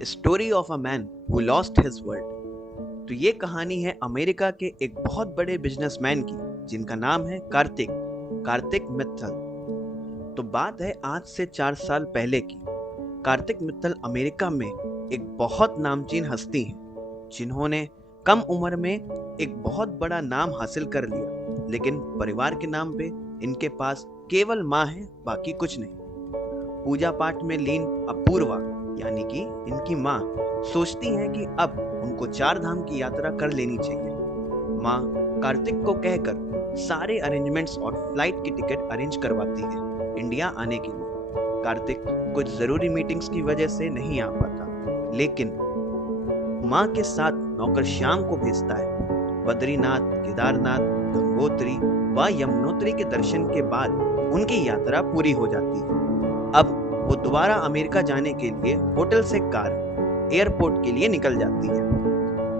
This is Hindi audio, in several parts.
Story of a man who lost his world. तो ये कहानी है अमेरिका के एक बहुत बड़े बिजनेसमैन की, जिनका नाम है कार्तिक मित्तल। तो बात है आज से 4 साल पहले की। कार्तिक मित्तल अमेरिका में एक बहुत नामचीन हस्ती हैं, जिन्होंने कम उम्र में एक बहुत बड़ा नाम हासिल कर लिया। लेकिन परिवार के नाम पे इनके पास केवल माँ है, बाकी कुछ नहीं। पूजा पाठ में लीन अपूर्वा यानी कि इनकी माँ सोचती है कि अब उनको 4 धाम की यात्रा कर लेनी चाहिए। माँ कार्तिक को कहकर सारे अरेंजमेंट्स और फ्लाइट की टिकट अरेंज करवाती है इंडिया आने के लिए। कार्तिक कुछ जरूरी मीटिंग्स की वजह से नहीं आ पाता, लेकिन माँ के साथ नौकर श्याम को भेजता है। बद्रीनाथ, केदारनाथ, गंगोत्री व यमुनोत्री के दर्शन के बाद उनकी यात्रा पूरी हो जाती है। अब वो दोबारा अमेरिका जाने के लिए होटल से कार एयरपोर्ट के लिए निकल जाती है।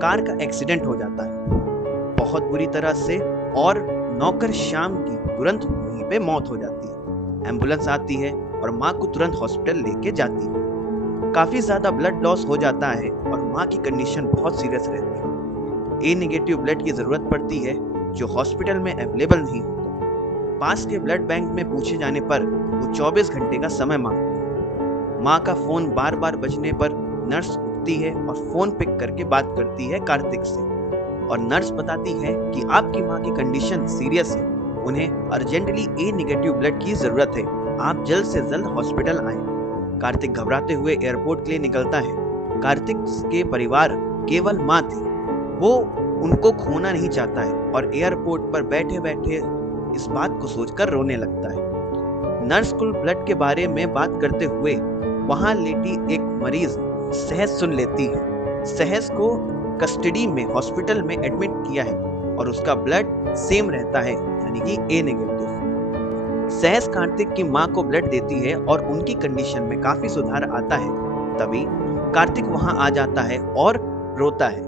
कार का एक्सीडेंट हो जाता है बहुत बुरी तरह से, और नौकर श्याम की तुरंत वहीं पे मौत हो जाती है। एम्बुलेंस आती है और माँ को तुरंत हॉस्पिटल लेके जाती है। काफी ज्यादा ब्लड लॉस हो जाता है और माँ की कंडीशन बहुत सीरियस रहती है। ए नेगेटिव ब्लड की जरूरत पड़ती है, जो हॉस्पिटल में अवेलेबल नहीं होता। पास के ब्लड बैंक में पूछे जाने पर वो 24 घंटे का समय मांगते हैं। माँ का फोन बार बार बजने पर नर्स उठती है और फोन पिक करके बात करती है कार्तिक से, और नर्स बताती है कि आपकी माँ की कंडीशन सीरियस है, उन्हें अर्जेंटली ए नेगेटिव ब्लड की जरूरत है, आप जल्द से जल्द हॉस्पिटल आए। कार्तिक घबराते हुए एयरपोर्ट के लिए निकलता है। कार्तिक के परिवार केवल माँ थी, वो उनको खोना नहीं चाहता है और एयरपोर्ट पर बैठे बैठे इस बात को सोचकर रोने लगता है। नर्स को ब्लड के बारे में बात करते हुए वहां लेटी एक मरीज सहज सुन लेती है। सहज को कस्टडी में हॉस्पिटल में एडमिट किया है और उसका ब्लड सेम रहता है, यानी कि ए नेगेटिव। सहज कार्तिक की माँ को ब्लड देती है और उनकी कंडीशन में काफी सुधार आता है। तभी कार्तिक वहां आ जाता है और रोता है।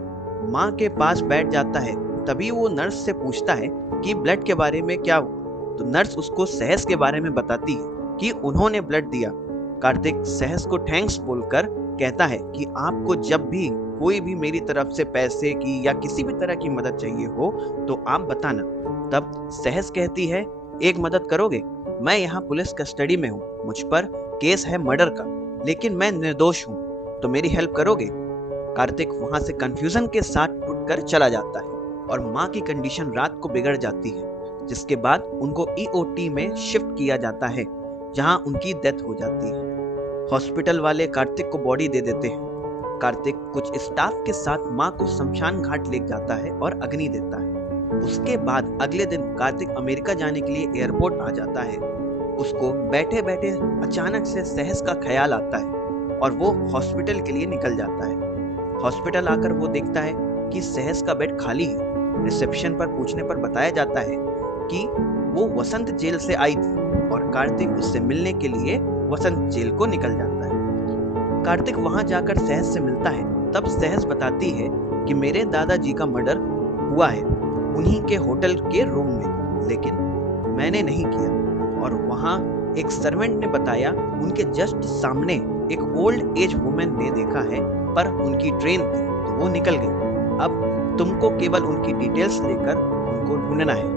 माँ के पास बैठ जाता है। तभी वो नर्स से पूछता है कि ब्लड के बारे में क्या हुआ। तो नर्स उसको सहज के बारे में बताती है कि उन्होंने ब्लड दिया। कार्तिक सहज को थैंक्स बोलकर कहता है कि आपको जब भी कोई भी मेरी तरफ से पैसे की या किसी भी तरह की मदद चाहिए हो तो आप बताना। तब सहज कहती है, एक मदद करोगे? मैं यहाँ पुलिस कस्टडी में हूँ, मुझ पर केस है मर्डर का, लेकिन मैं निर्दोष हूँ, तो मेरी हेल्प करोगे? कार्तिक वहां से कंफ्यूजन के साथ उठकर चला जाता है और माँ की कंडीशन रात को बिगड़ जाती है, जिसके बाद उनको ईओटी में शिफ्ट किया जाता है, जहां उनकी डेथ हो जाती है। हॉस्पिटल वाले कार्तिक को बॉडी दे देते हैं। कार्तिक कुछ स्टाफ के साथ माँ को शमशान घाट ले जाता है और अग्नि देता है। उसके बाद अगले दिन कार्तिक अमेरिका जाने के लिए एयरपोर्ट आ जाता है। उसको बैठे बैठे अचानक से सहज का ख्याल आता है और वो हॉस्पिटल के लिए निकल जाता है। हॉस्पिटल आकर वो देखता है कि सहज का बेड खाली है। रिसेप्शन पर पूछने पर बताया जाता है कि वो वसंत जेल से आई थी और कार्तिक उससे मिलने के लिए वसंत जेल को निकल जाता है। कार्तिक वहां जाकर सहज से मिलता है। तब सहज बताती है कि मेरे दादाजी का मर्डर हुआ है उन्हीं के होटल के रूम में, लेकिन मैंने नहीं किया। और वहां एक सर्वेंट ने बताया उनके जस्ट सामने एक ओल्ड एज वुमेन ने देखा है, पर उनकी ट्रेन थी तो वो निकल गई। अब तुमको केवल उनकी डिटेल्स लेकर उनको ढूंढना है।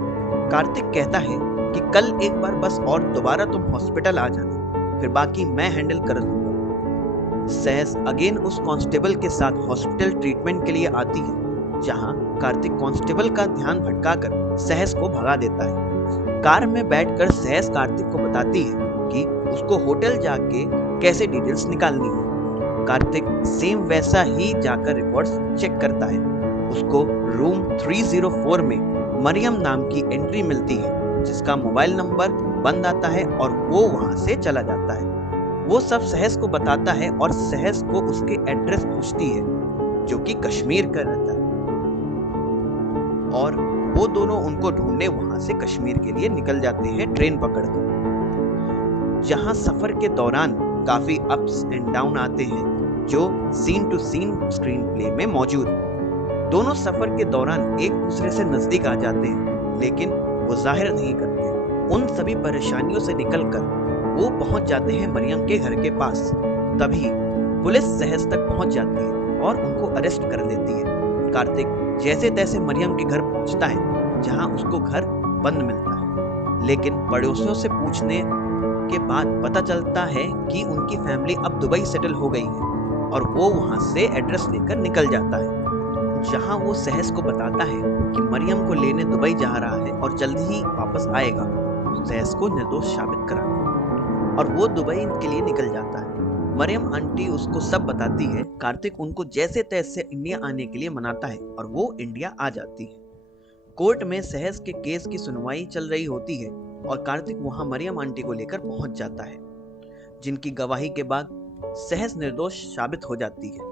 कार्तिक कहता है कि कल एक बार बस और दोबारा तुम हॉस्पिटल आ जाना, फिर बाकी मैं हैंडल कर लूंगा। सहज अगेन उस कांस्टेबल के साथ हॉस्पिटल ट्रीटमेंट के लिए आती है, जहां कार्तिक कांस्टेबल का ध्यान भटकाकर सहज को भगा देता है। कार में बैठकर सहज कार्तिक को बताती है कि उसको होटल जाके कैसे डिटेल्स निकालनी है। कार्तिक सेम वैसा ही जाकर रिकॉर्ड्स चेक करता है। उसको रूम 304 में मरियम नाम की एंट्री मिलती है, जिसका मोबाइल नंबर बंद आता है और वो वहां से चला जाता है। वो सब सहज को बताता है और सहज को उसके एड्रेस पूछती है, जो कि कश्मीर का रहता है, और वो दोनों उनको ढूंढने वहां से कश्मीर के लिए निकल जाते हैं ट्रेन पकड़कर। जहां सफर के दौरान काफी अप्स एंड डाउन आते हैं, जो scene to scene screenplay में मौजूद है। दोनों सफर के दौरान एक दूसरे से नजदीक आ जाते हैं, लेकिन वो जाहिर नहीं करते। उन सभी परेशानियों से निकलकर वो पहुंच जाते हैं मरियम के घर के पास। तभी पुलिस सहज तक पहुंच जाती है और उनको अरेस्ट कर लेती है। कार्तिक जैसे तैसे मरियम के घर पहुंचता है, जहां उसको घर बंद मिलता है, लेकिन पड़ोसियों से पूछने के बाद पता चलता है कि उनकी फैमिली अब दुबई सेटल हो गई है और वो वहां से एड्रेस लेकर निकल जाता है, जहां वो सहस को बताता है कि मरियम को लेने दुबई जा रहा है और जल्द ही वापस आएगा, सहस को निर्दोष साबित कराने, और वो दुबई के लिए निकल जाता है। मरियम आंटी उसको सब बताती है। कार्तिक उनको जैसे तैसे इंडिया आने के लिए मनाता है और वो इंडिया आ जाती है। कोर्ट में सहस के केस की सुनवाई चल रही होती है और कार्तिक वहां मरियम आंटी को लेकर पहुंच जाता है, जिनकी गवाही के बाद सहस निर्दोष साबित हो जाती है।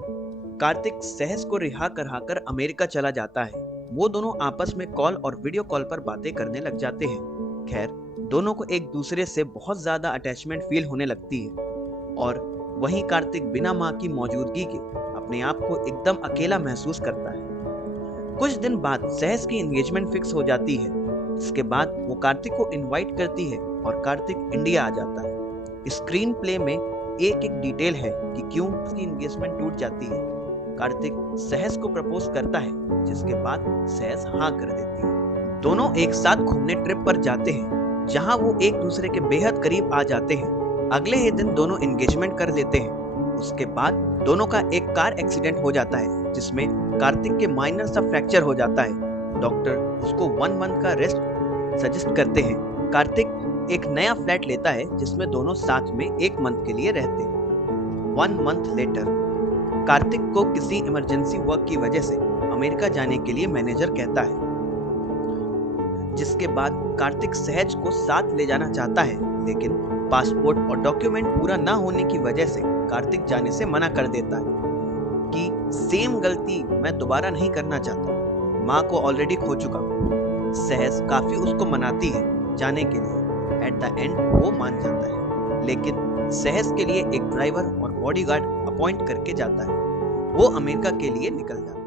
कार्तिक सहस को रिहा कराकर अमेरिका चला जाता है। वो दोनों आपस में कॉल और वीडियो कॉल पर बातें करने लग जाते हैं। खैर, दोनों को एक दूसरे से बहुत ज्यादा अटैचमेंट फील होने लगती है और वहीं कार्तिक बिना माँ की मौजूदगी के अपने आप को एकदम अकेला महसूस करता है। कुछ दिन बाद सहस की एंगेजमेंट फिक्स हो जाती है, जिसके बाद वो कार्तिक को इनवाइट करती है और कार्तिक इंडिया आ जाता है। स्क्रीन प्ले में एक एक डिटेल है कि क्यों उसकी एंगेजमेंट टूट जाती है। कार्तिक सहस को प्रपोज करता है, जिसके बाद सहस हाँ कर देती है। दोनों एक साथ घूमने ट्रिप पर जाते हैं, जहां वो एक दूसरे के बेहद करीब आ जाते हैं। अगले ही दिन दोनों एंगेजमेंट कर लेते हैं। उसके बाद दोनों का एक कार एक्सीडेंट हो जाता है, जिसमें कार्तिक के माइनर सा फ्रैक्चर हो जाता है। डॉक्टर उसको 1 मंथ का रेस्ट सजेस्ट करते हैं। कार्तिक एक नया फ्लैट लेता है, जिसमें दोनों साथ में 1 मंथ के लिए रहते हैं। 1 मंथ लेटर कार्तिक को किसी इमरजेंसी वर्क की वजह से अमेरिका जाने के लिए मैनेजर कहता है, जिसके बाद कार्तिक सहज को साथ ले जाना चाहता है, लेकिन पासपोर्ट और डॉक्यूमेंट पूरा ना होने की वजह से कार्तिक जाने से मना कर देता है कि सेम गलती मैं दोबारा नहीं करना चाहता, माँ को ऑलरेडी खो चुका हूँ। सहज काफी उसको मनाती है जाने के लिए। एट द एंड वो मान जाता है, लेकिन सहज के लिए एक ड्राइवर और बॉडीगार्ड अपॉइंट करके जाता है। वो अमेरिका के लिए निकल जाता है।